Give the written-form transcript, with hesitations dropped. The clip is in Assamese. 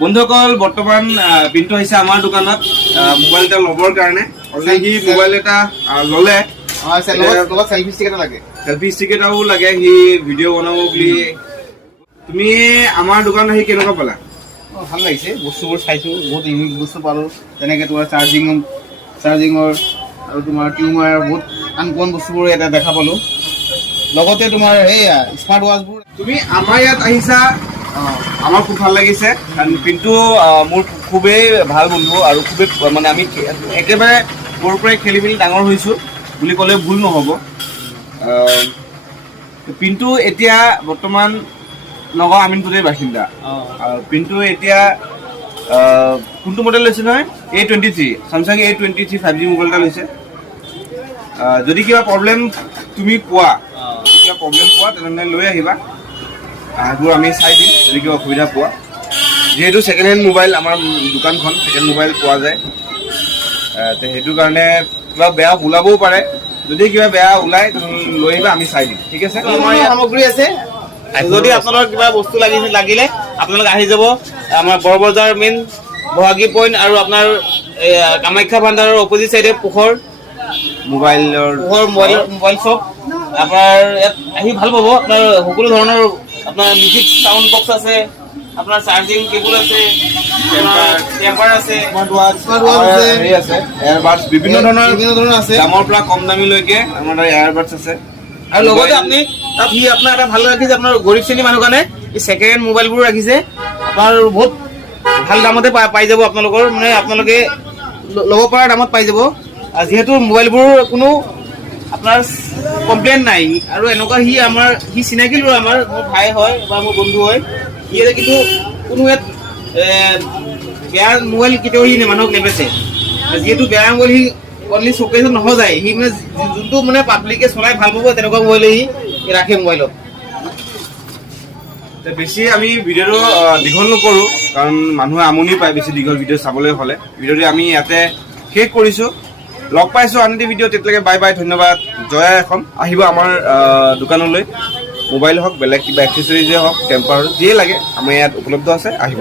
বন্ধুসকল বৰ্তমান পিণ্টু আহিছে আমাৰ দোকানত মোবাইল এটা ল'বৰ কাৰণে। অলৰেডি সি মোবাইল এটা ল'লে, সেলফি ষ্টিক এটা লাগে, সেলফি ষ্টিক এটাও লাগে, সি ভিডিঅ' বনাব বুলি। তুমি আমাৰ দোকানত আহি কেনেকুৱা পালা? ভাল লাগিছে, বস্তুবোৰ চাইছোঁ, বহুত ইউনিক বস্তু পালোঁ। যেনেকৈ তোমাৰ চাৰ্জিঙৰ আৰু তোমাৰ টিউমাৰ বহুত আনকমন বস্তুবোৰ এটা দেখা পালোঁ। লগতে তোমাৰ এইয়া স্মাৰ্ট ৱাচবোৰ। তুমি আমাৰ ইয়াত আহিছা, আমাৰ খুব ভাল লাগিছে। কাৰণ পিণ্টু মোৰ খুবেই ভাল বন্ধু আৰু খুবেই মানে আমি একেবাৰে সৰুৰ পৰাই খেলি মেলি ডাঙৰ হৈছোঁ বুলি ক'লে ভুল নহ'ব। পিণ্টু এতিয়া বৰ্তমান নগাঁও আমিনপুৰৰ বাসিন্দা। পিণ্টু এতিয়া কোনটো মডেল লৈছে নহয়? A23 Samsung A23 5G mobile এটা লৈছে। যদি কিবা প্ৰব্লেম তুমি পোৱা তেনেহ'লে লৈ আহিবা, সেইবোৰ আমি চাই দিম যদি কিবা অসুবিধা পোৱা। যিহেতু ছেকেণ্ড হেণ্ড মোবাইল আমাৰ দোকানখন ছেকেণ্ড মোবাইল পোৱা যায়, সেইটো কাৰণে কিবা বেয়া ওলাবও পাৰে। যদি কিবা বেয়া ওলায় তেনেহ'লে লৈ আহিবা, আমি চাই দিম। ঠিক আছে, আমাৰ ইয়াত সামগ্ৰী আছে। যদি আপোনালোকৰ কিবা বস্তু লাগিলে আপোনালোক আহি যাব আমাৰ বৰ বজাৰ মেইন বহাগী পইণ্ট আৰু আপোনাৰ কামাখ্যা ভাণ্ডাৰৰ অপজিট চাইডে পোহৰ মোবাইল শ্বপ। আপোনাৰ ইয়াত আহি ভাল পাব। আপোনাৰ সকলো ধৰণৰ আপোনাৰ মিউজিক চাউণ্ড বক্স আছে, আপোনাৰ চাৰ্জিং কেবল আছে, টেম্পাৰ আছে, এয়াৰবাডছ বিভিন্ন ধৰণৰ আছে, দামৰ পৰা কম দামীলৈকে আমাৰ তাত এয়াৰবাডছ আছে। আৰু লগতে আপুনি তাত আপোনাৰ এটা ভাল ৰাখিছে, আপোনাৰ গৰীব শ্ৰেণীৰ মানুহৰ কাৰণে এই ছেকেণ্ড হেণ্ড মোবাইলবোৰ ৰাখিছে। আপোনাৰ বহুত ভাল দামতে পাই যাব, আপোনালোকে ল'ব পৰা দামত পাই যাব। যিহেতু মোবাইলবোৰ কোনো আপোনাৰ কমপ্লেইন নাই, আৰু এনেকুৱা সি চিনাকি ল'ৰা, মোৰ ভাই হয় বা মোৰ বন্ধু হয়। সি কিন্তু কোনো ইয়াত বেয়া মোবাইল কেতিয়াও সি মানুহক নেবেচে। যিহেতু বেয়া মোবাইল সি অনলি শ্ব'কেছত নসজায়, সি মানে যোনটো মানে পাব্লিকে চলাই ভাল পাব তেনেকুৱা মোবাইলে সি ৰাখে মোবাইলত। বেছি আমি ভিডিঅ'টো দীঘল নকৰোঁ, কাৰণ মানুহে আমনি পায় বেছি দীঘল ভিডিঅ' চাবলৈ হ'লে। ভিডিঅ'টো আমি ইয়াতে শেষ কৰিছোঁ। লগ পাইছোঁ আন এটি ভিডিঅ'। তেতিয়ালৈকে বাই বাই, ধন্যবাদ। জয়া এখন আহিব আমাৰ দোকানলৈ, মোবাইল হওক বেলেগ কিবা এক্সেচৰিজে হওক, টেম্পাৰ যিয়ে লাগে আমাৰ ইয়াত উপলব্ধ আছে, আহিব।